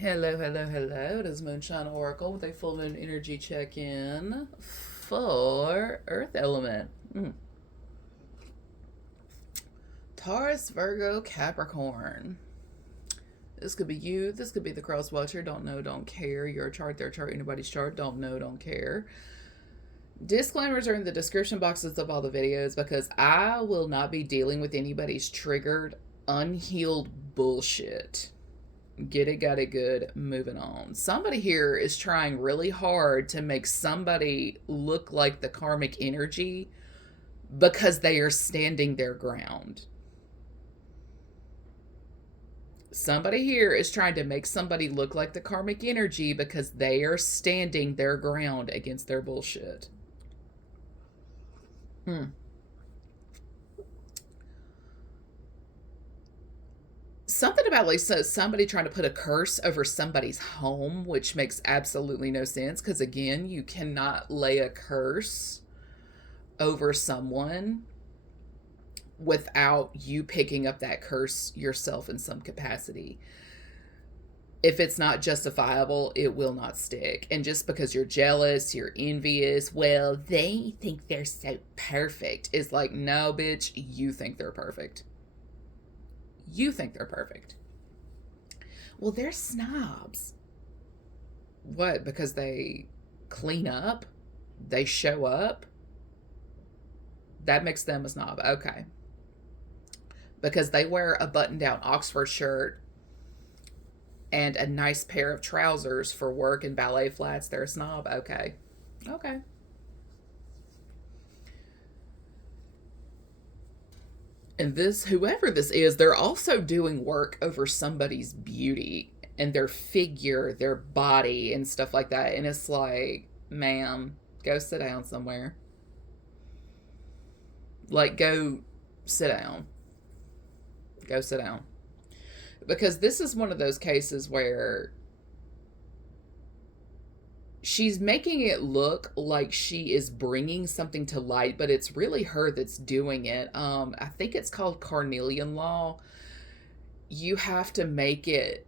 Hello, hello, hello. It is Moonshine Oracle with a full moon energy check in for Earth Element. Taurus, Virgo, Capricorn. This could be you. This could be the cross watcher. Don't know, don't care. Your chart, their chart, anybody's chart. Don't know, don't care. Disclaimers are in the description boxes of all the videos because I will not be dealing with anybody's triggered, unhealed bullshit. Get it, got it good, moving on. Somebody here is trying really hard to make somebody look like the karmic energy because they are standing their ground. Somebody here is trying to make somebody look like the karmic energy because they are standing their ground against their bullshit. Something about like somebody trying to put a curse over somebody's home, which makes absolutely no sense because again, you cannot lay a curse over someone without you picking up that curse yourself in some capacity. If it's not justifiable, it will not stick. And just because you're jealous, you're envious, well, they think they're so perfect, is like, no, bitch, you think they're perfect. You think they're perfect. Well, they're snobs. What? Because they clean up? They show up? That makes them a snob. Okay. Because they wear a button down Oxford shirt and a nice pair of trousers for work and ballet flats, they're a snob. Okay. Okay. And this, whoever this is, they're also doing work over somebody's beauty and their figure, their body, and stuff like that. And it's like, ma'am, go sit down somewhere. Like, go sit down. Go sit down. Because this is one of those cases where she's making it look like she is bringing something to light, but it's really her that's doing it. I think it's called Carnelian law. You have to make it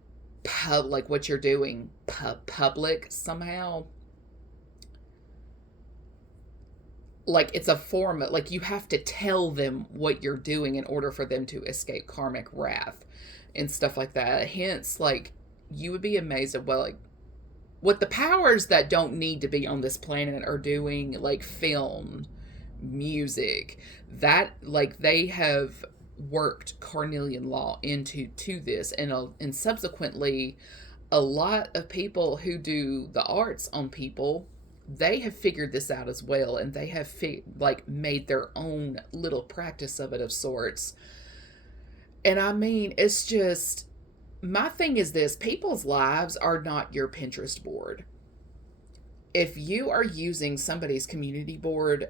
like what you're doing public somehow. Like it's a form, like you have to tell them what you're doing in order for them to escape karmic wrath and stuff like that. Hence, like, you would be amazed at what the powers that don't need to be on this planet are doing, like film, music, that, like, they have worked Carnelian law into this, and subsequently a lot of people who do the arts on people, they have figured this out as well, and they have like made their own little practice of it of sorts. And I mean, it's just, my thing is this: people's lives are not your Pinterest board. If you are using somebody's community board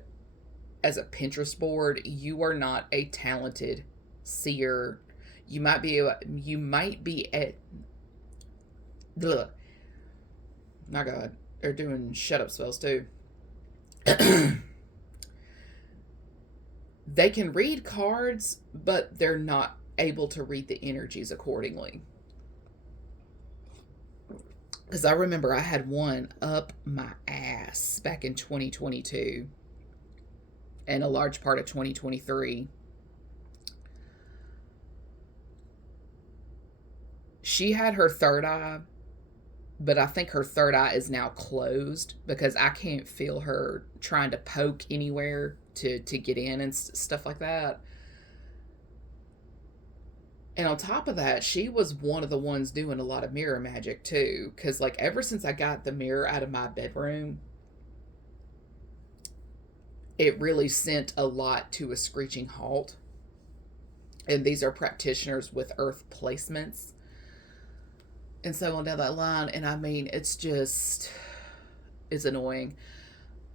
as a Pinterest board, you are not a talented seer. You might be at, ugh, my God, they're doing shut up spells too. They can read cards, but they're not able to read the energies accordingly. Because I remember I had one up my ass back in 2022 and a large part of 2023. She had her third eye, but I think her third eye is now closed because I can't feel her trying to poke anywhere to get in and stuff like that. And on top of that, she was one of the ones doing a lot of mirror magic too. Because, like, ever since I got the mirror out of my bedroom, it really sent a lot to a screeching halt. And these are practitioners with earth placements and so on down that line. And I mean, it's annoying.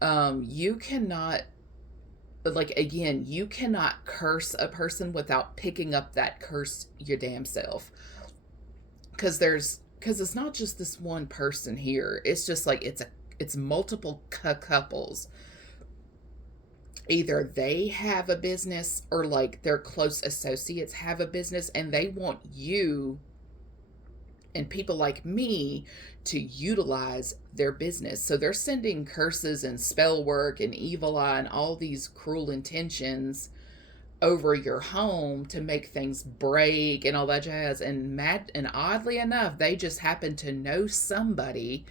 You cannot, like, again, you cannot curse a person without picking up that curse your damn self. Because it's not just this one person here. It's just like it's multiple couples. Either they have a business or like their close associates have a business, and they want you and people like me to utilize their business. So they're sending curses and spell work and evil eye and all these cruel intentions over your home to make things break and all that jazz. And oddly enough, they just happen to know somebody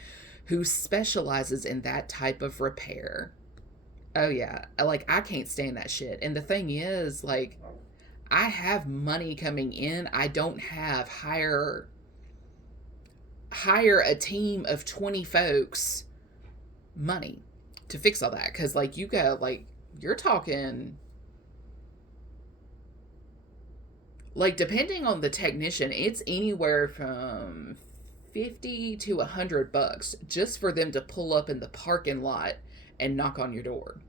who specializes in that type of repair. Oh yeah, like I can't stand that shit. And the thing is, like, I have money coming in. I don't have hire a team of 20 folks money to fix all that, cuz like you got, like, you're talking, like, depending on the technician, it's anywhere from 50 to $100 just for them to pull up in the parking lot and knock on your door.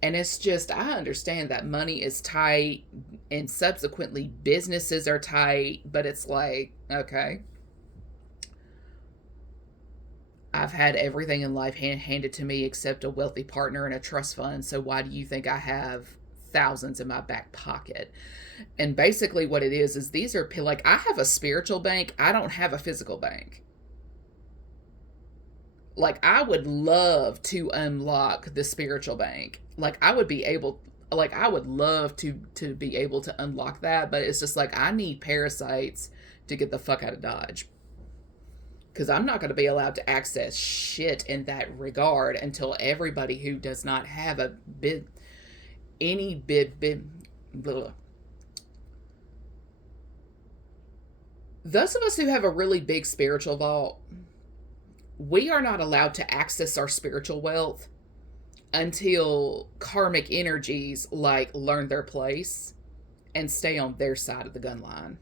And it's just, I understand that money is tight and subsequently businesses are tight, but it's like, okay, I've had everything in life handed to me except a wealthy partner and a trust fund. So why do you think I have thousands in my back pocket? And basically what it is these are, like, I have a spiritual bank. I don't have a physical bank. Like, I would love to unlock the spiritual bank. Like, I would love to be able to unlock that, but it's just like, I need parasites to get the fuck out of Dodge. Because I'm not going to be allowed to access shit in that regard until everybody who does not have a bit, any bit, blah. Those of us who have a really big spiritual vault, we are not allowed to access our spiritual wealth until karmic energies, like, learn their place and stay on their side of the gun line.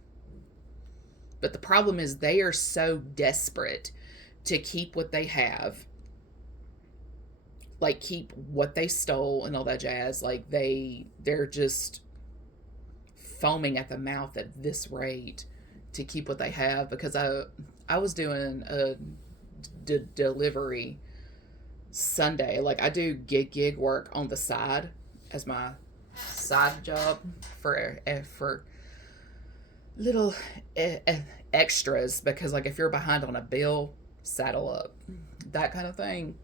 But the problem is they are so desperate to keep what they have, like, keep what they stole and all that jazz. Like, they're just foaming at the mouth at this rate to keep what they have. Because I was doing a delivery Sunday. Like, I do gig work on the side as my side job for little extras, because, like, if you're behind on a bill, saddle up, that kind of thing.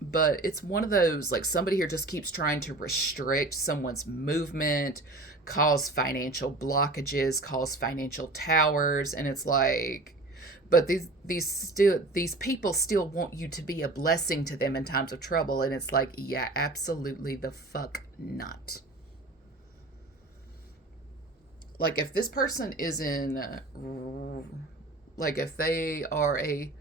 But it's one of those, like, somebody here just keeps trying to restrict someone's movement, cause financial blockages, cause financial towers, and it's like, but these people still want you to be a blessing to them in times of trouble, and it's like, yeah, absolutely the fuck not. Like, if this person is in, like, if they are a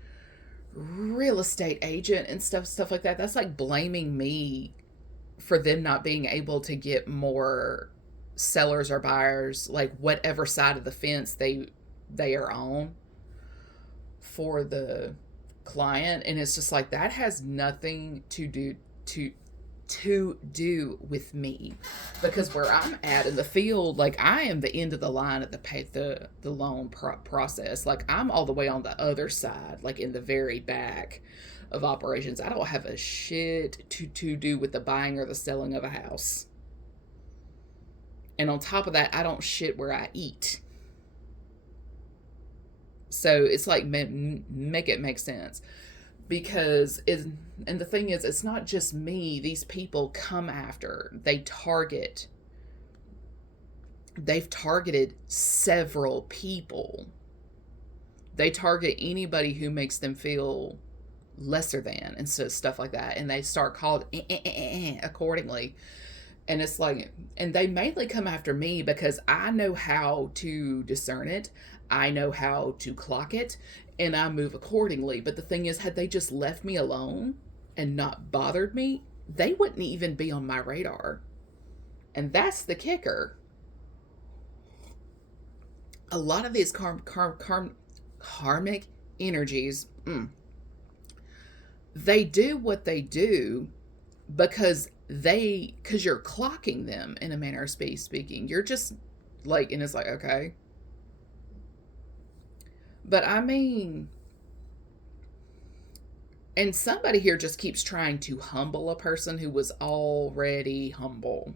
real estate agent and stuff like that, that's like blaming me for them not being able to get more sellers or buyers, like, whatever side of the fence they are on for the client. And it's just like, that has nothing to do with me, because where I'm at in the field, like, I am the end of the line at the loan process. Like, I'm all the way on the other side, like, in the very back of operations. I don't have a shit to do with the buying or the selling of a house. And on top of that, I don't shit where I eat. So it's like, make it make sense. Because and the thing is, it's not just me. These people come after, they've targeted several people. They target anybody who makes them feel lesser than, and so stuff like that. And they start called accordingly. And it's like, and they mainly come after me because I know how to discern it. I know how to clock it, and I move accordingly. But the thing is, had they just left me alone and not bothered me, they wouldn't even be on my radar. And that's the kicker. A lot of these karmic energies, they do what they do because you're clocking them, in a manner of speaking. You're just like, and it's like, okay. But I mean, and somebody here just keeps trying to humble a person who was already humble.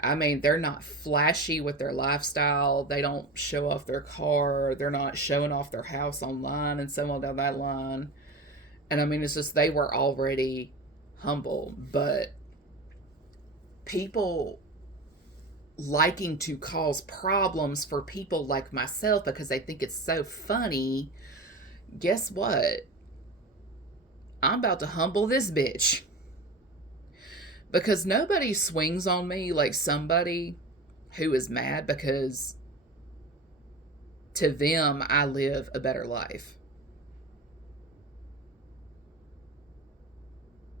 I mean, they're not flashy with their lifestyle. They don't show off their car. They're not showing off their house online and so on down that line. And I mean, it's just they were already humble, but people liking to cause problems for people like myself because they think it's so funny. Guess what? I'm about to humble this bitch. Because nobody swings on me like somebody who is mad because to them I live a better life.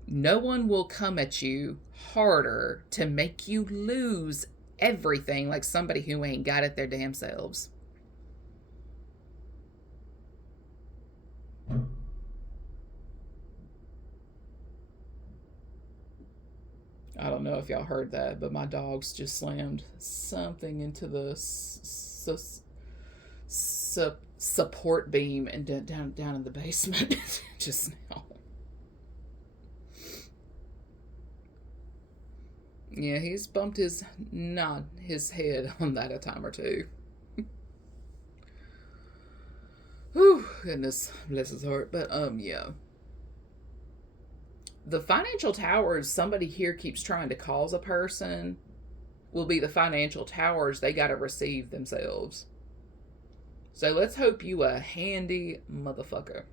No one will come at you harder to make you lose everything like somebody who ain't got it their damn selves. I don't know if y'all heard that, but my dogs just slammed something into the support beam and down in the basement just now. Yeah, he's bumped his head on that a time or two. Whew, goodness bless his heart. But yeah. The financial towers somebody here keeps trying to cause a person will be the financial towers they got to receive themselves. So let's hope you a handy motherfucker.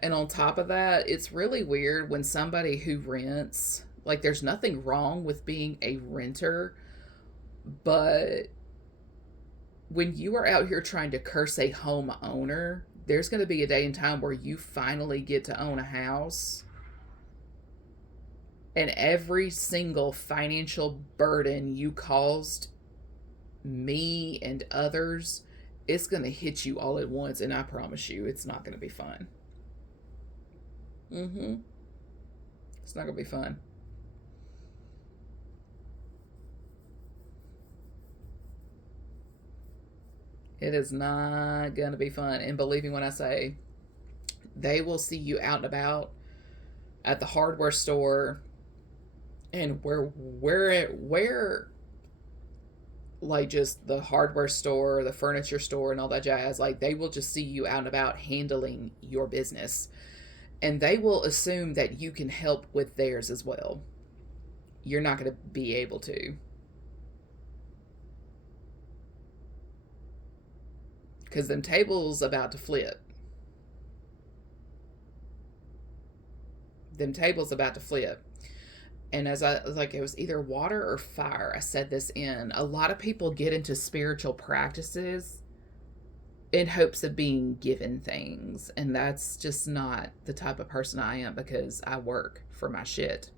And on top of that, it's really weird when somebody who rents, like there's nothing wrong with being a renter, but when you are out here trying to curse a homeowner, there's going to be a day and time where you finally get to own a house. And every single financial burden you caused me and others, it's going to hit you all at once. And I promise you, it's not going to be fun. It's not going to be fun. It is not going to be fun. And believe me when I say, they will see you out and about at the hardware store and where like just the hardware store, the furniture store and all that jazz, like they will just see you out and about handling your business. And they will assume that you can help with theirs as well. You're not going to be able to. Because them tables about to flip. Them tables about to flip. And as I like, it was either water or fire. I said this in. A lot of people get into spiritual practices in hopes of being given things. And that's just not the type of person I am because I work for my shit.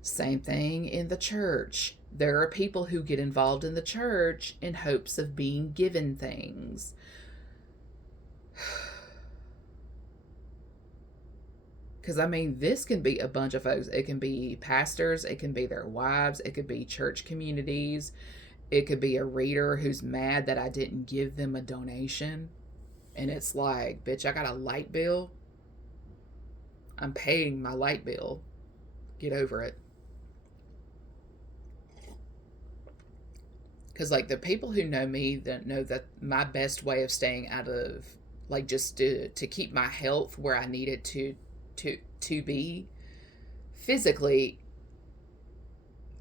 Same thing in the church. There are people who get involved in the church in hopes of being given things. Because, I mean, this can be a bunch of folks. It can be pastors. It can be their wives. It could be church communities. It could be a reader who's mad that I didn't give them a donation. And it's like, bitch, I got a light bill. I'm paying my light bill. Get over it. Because, like, the people who know me that know that my best way of staying out of, like, just to keep my health where I need it to be physically,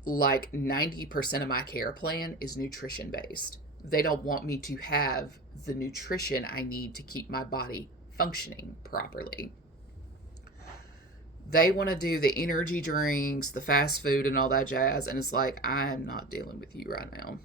like 90% of my care plan is nutrition based. They don't want me to have the nutrition I need to keep my body functioning properly. They want to do the energy drinks, the fast food and all that jazz, and it's like, I'm not dealing with you right now.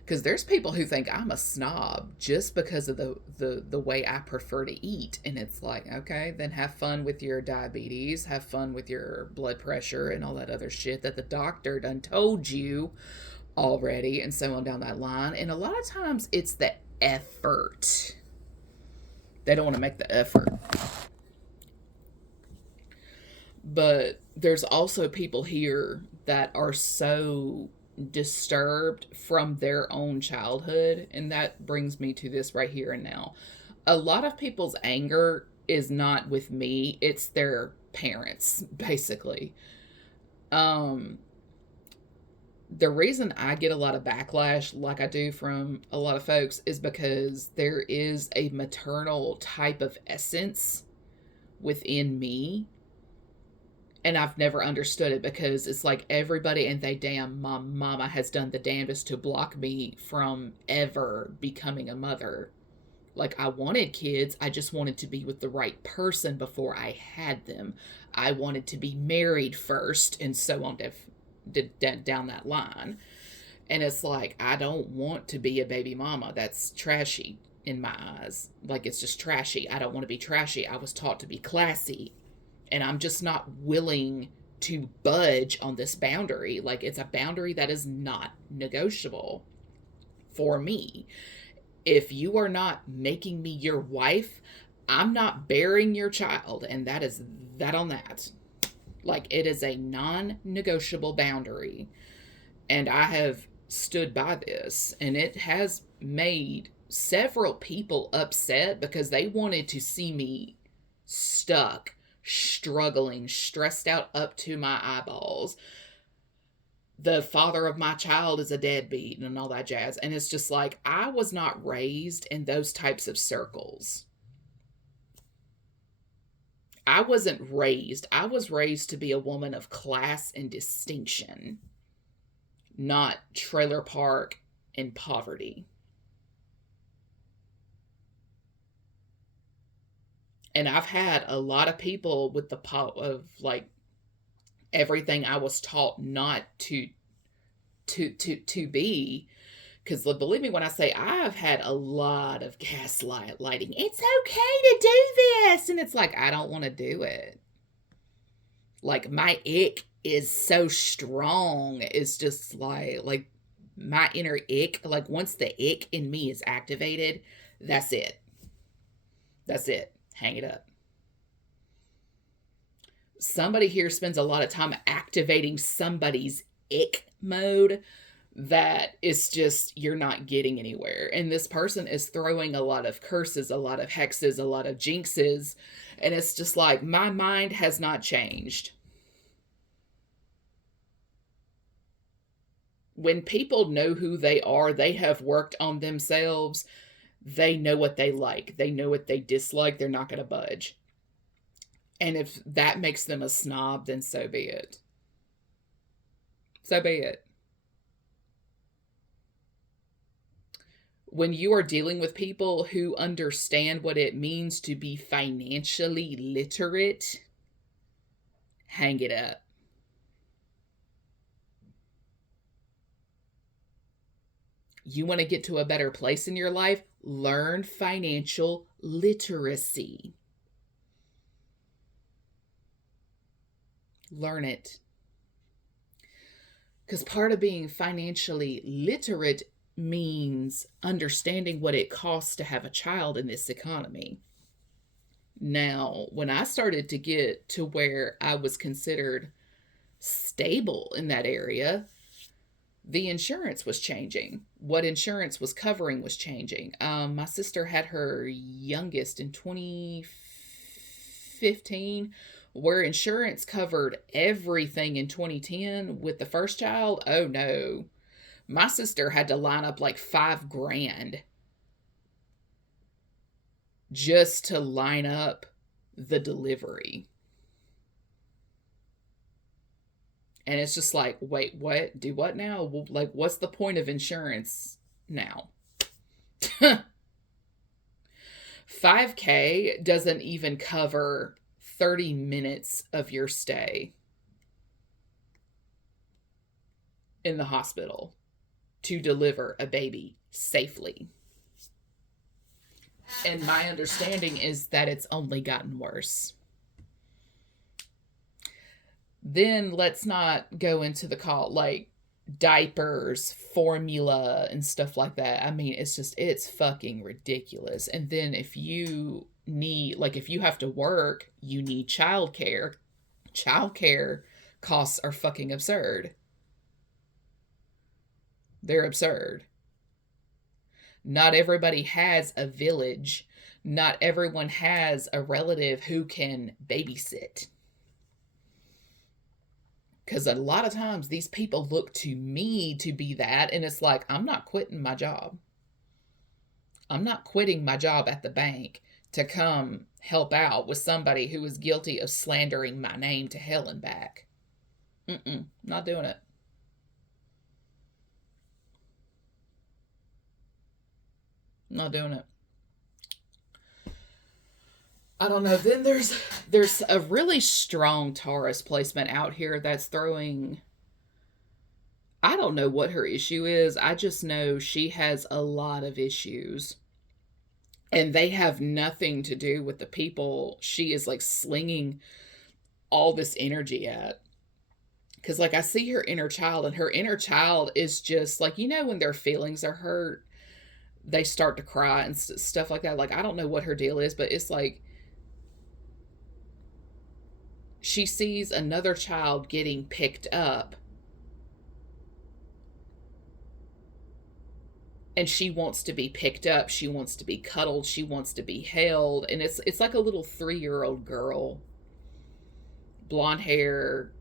Because there's people who think I'm a snob just because of the way I prefer to eat. And it's like, okay, then have fun with your diabetes, have fun with your blood pressure and all that other shit that the doctor done told you already and so on down that line. And a lot of times it's the effort. They don't want to make the effort. But there's also people here that are so disturbed from their own childhood, and that brings me to this right here and now. A lot of people's anger is not with me, it's their parents, basically. The reason I get a lot of backlash, like I do from a lot of folks, is because there is a maternal type of essence within me. And I've never understood it because it's like everybody and they damn mama has done the damnedest to block me from ever becoming a mother. Like, I wanted kids, I just wanted to be with the right person before I had them. I wanted to be married first, and so on down that line. And it's like, I don't want to be a baby mama. That's trashy in my eyes. Like, it's just trashy. I don't want to be trashy. I was taught to be classy. And I'm just not willing to budge on this boundary. Like, it's a boundary that is not negotiable for me. If you are not making me your wife, I'm not bearing your child. And that is that on that. Like, it is a non-negotiable boundary. And I have stood by this. And it has made several people upset because they wanted to see me stuck, struggling, stressed out up to my eyeballs. The father of my child is a deadbeat and all that jazz. And it's just like, I was not raised in those types of circles. I wasn't raised. I was raised to be a woman of class and distinction, not trailer park and poverty. And I've had a lot of people with the of like everything I was taught not to be, because believe me when I say I've had a lot of gaslighting. It's okay to do this, and it's like, I don't want to do it. Like, my ick is so strong. It's just like my inner ick, like once the ick in me is activated, that's it. Hang it up. Somebody here spends a lot of time activating somebody's ick mode that is just, you're not getting anywhere. And this person is throwing a lot of curses, a lot of hexes, a lot of jinxes. And it's just like, my mind has not changed. When people know who they are, they have worked on themselves. They know what they like. They know what they dislike. They're not going to budge. And if that makes them a snob, then so be it. So be it. When you are dealing with people who understand what it means to be financially literate, hang it up. You want to get to a better place in your life? Learn financial literacy. Learn it. Because part of being financially literate means understanding what it costs to have a child in this economy. Now, when I started to get to where I was considered stable in that area, the insurance was changing. What insurance was covering was changing. My sister had her youngest in 2015, where insurance covered everything in 2010 with the first child. Oh no. My sister had to line up like $5,000 just to line up the delivery. And it's just like, wait, what? Do what now? Like, what's the point of insurance now? $5,000 doesn't even cover 30 minutes of your stay in the hospital to deliver a baby safely. And my understanding is that it's only gotten worse. Then let's not go into the call, like diapers, formula, and stuff like that. I mean, it's fucking ridiculous. And then if you need, like, if you have to work, you need childcare. Childcare costs are fucking absurd. They're absurd. Not everybody has a village. Not everyone has a relative who can babysit. Because a lot of times these people look to me to be that, and it's like, I'm not quitting my job. I'm not quitting my job at the bank to come help out with somebody who is guilty of slandering my name to hell and back. Not doing it. Not doing it. I don't know. Then there's a really strong Taurus placement out here that's throwing. I don't know what her issue is. I just know she has a lot of issues. And they have nothing to do with the people she is like slinging all this energy at. Because, like, I see her inner child, and her inner child is just like, when their feelings are hurt, they start to cry and stuff like that. Like, I don't know what her deal is, but it's like she sees another child getting picked up, and she wants to be picked up. She wants to be cuddled. She wants to be held. And it's like a little 3-year-old girl, blonde hair,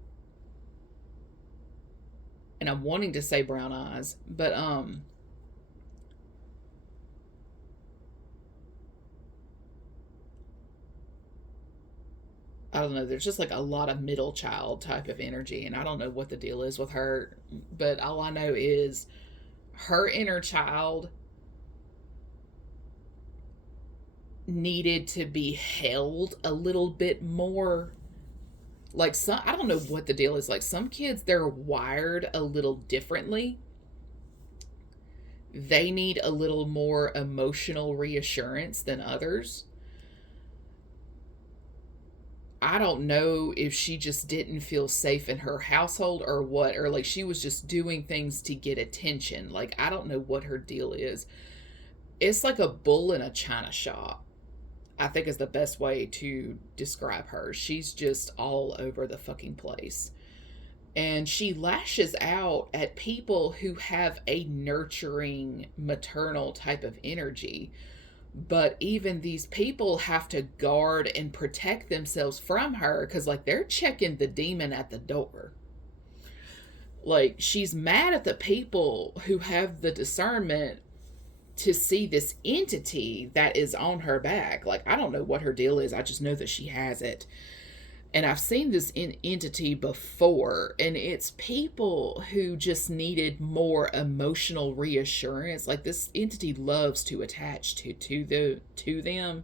and I'm wanting to say brown eyes, but I don't know. There's just like a lot of middle child type of energy, and I don't know what the deal is with her, but all I know is her inner child needed to be held a little bit more. Like, I don't know what the deal is. Like, some kids, they're wired a little differently. They need a little more emotional reassurance than others. I don't know if she just didn't feel safe in her household or what, or like she was just doing things to get attention. Like, I don't know what her deal is. It's like a bull in a china shop, I think, is the best way to describe her. She's just all over the fucking place. And she lashes out at people who have a nurturing maternal type of energy. But even these people have to guard and protect themselves from her because, like, they're checking the demon at the door. Like, she's mad at the people who have the discernment to see this entity that is on her back. Like, I don't know what her deal is. I just know that she has it. And I've seen this entity before, and it's people who just needed more emotional reassurance. Like, this entity loves to attach to them.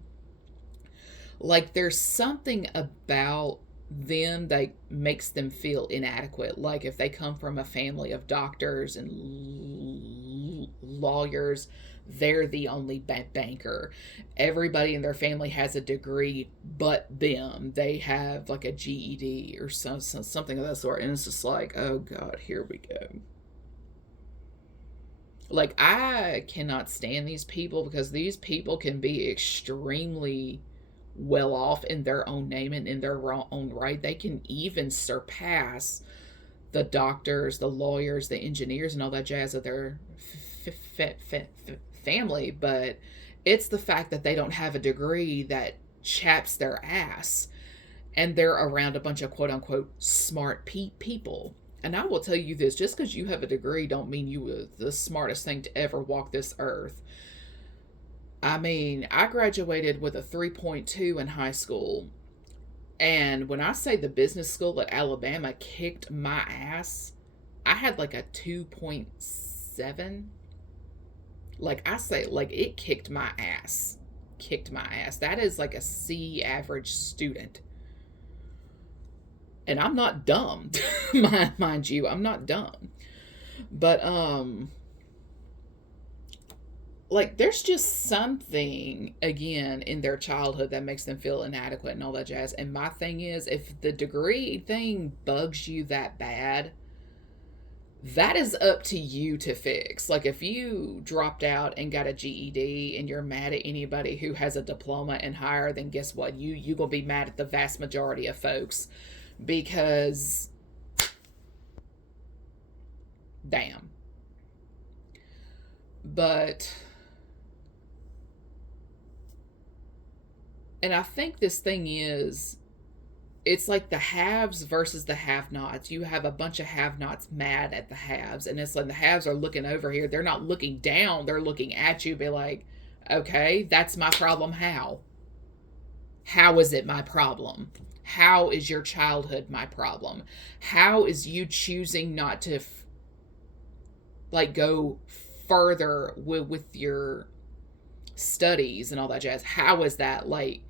Like, there's something about them that makes them feel inadequate. Like, if they come from a family of doctors and lawyers, they're the only banker. Everybody in their family has a degree but them. They have like a GED or something of that sort. And it's just like, oh God, here we go. Like, I cannot stand these people because these people can be extremely well off in their own name and in their own right. They can even surpass the doctors, the lawyers, the engineers, and all that jazz of their family, but it's the fact that they don't have a degree that chaps their ass, and they're around a bunch of quote unquote smart people. And I will tell you this, just because you have a degree don't mean you were the smartest thing to ever walk this earth. I mean, I graduated with a 3.2 in high school, and when I say the business school at Alabama kicked my ass, I had like a 2.7. Like, I say, like, it kicked my ass. That is like a C average student. And I'm not dumb. Mind you, I'm not dumb. But like, there's just something again in their childhood that makes them feel inadequate and all that jazz. And my thing is, if the degree thing bugs you that bad, that is up to you to fix. Like, if you dropped out and got a GED and you're mad at anybody who has a diploma and higher, then guess what? You gonna be mad at the vast majority of folks, because damn. But, and I think this thing is, it's like the haves versus the have-nots. You have a bunch of have-nots mad at the haves, and it's like the haves are looking over here. They're not looking down. They're looking at you, be like, okay, that's my problem. How is it my problem? How is your childhood my problem? How is you choosing not to like go further with your studies and all that jazz? How is that like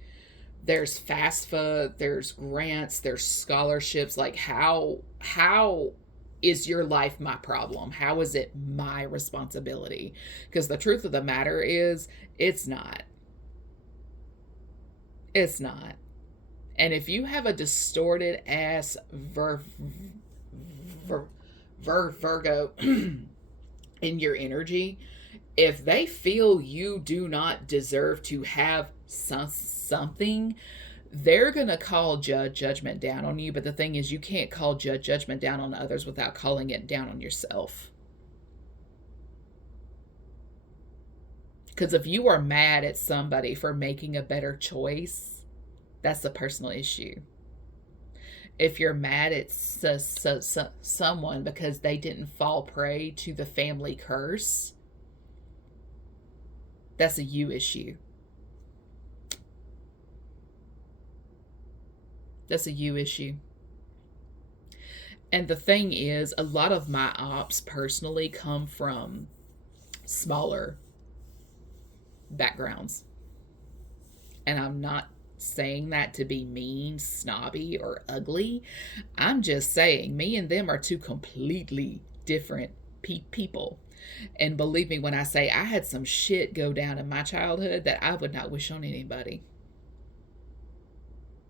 there's FAFSA, there's grants, there's scholarships. Like how is your life my problem? How is it my responsibility? Because the truth of the matter is, it's not. It's not. And if you have a distorted ass Virgo in your energy, if they feel you do not deserve to have something, they're going to call judgment down on you. But the thing is, you can't call judgment down on others without calling it down on yourself. Because if you are mad at somebody for making a better choice, that's a personal issue. If you're mad at someone because they didn't fall prey to the family curse, that's a you issue. That's a you issue. And the thing is, a lot of my ops personally come from smaller backgrounds. And I'm not saying that to be mean, snobby, or ugly. I'm just saying me and them are two completely different people. And believe me when I say I had some shit go down in my childhood that I would not wish on anybody.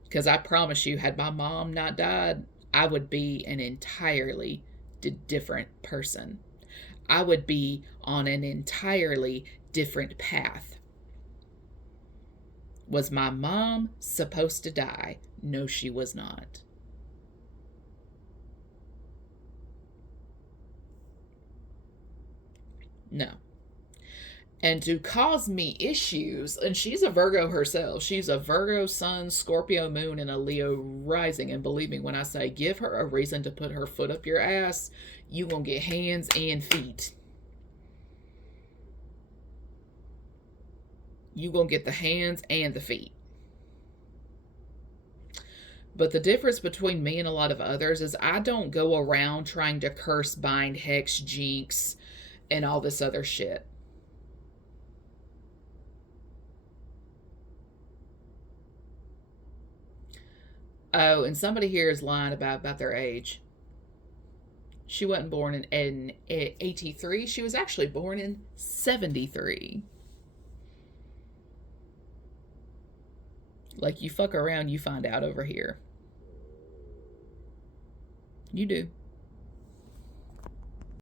Because I promise you, had my mom not died, I would be an entirely different person. I would be on an entirely different path. Was my mom supposed to die? No, she was not. No. And to cause me issues, and she's a Virgo herself. She's a Virgo sun, Scorpio moon, and a Leo rising. And believe me when I say give her a reason to put her foot up your ass, you gonna get hands and feet. You gonna get the hands and the feet. But the difference between me and a lot of others is I don't go around trying to curse, bind, hex, jinx, and all this other shit. Oh, and somebody here is lying about their age. She wasn't born in 83. She was actually born in 73. Like, you fuck around, you find out over here. You do.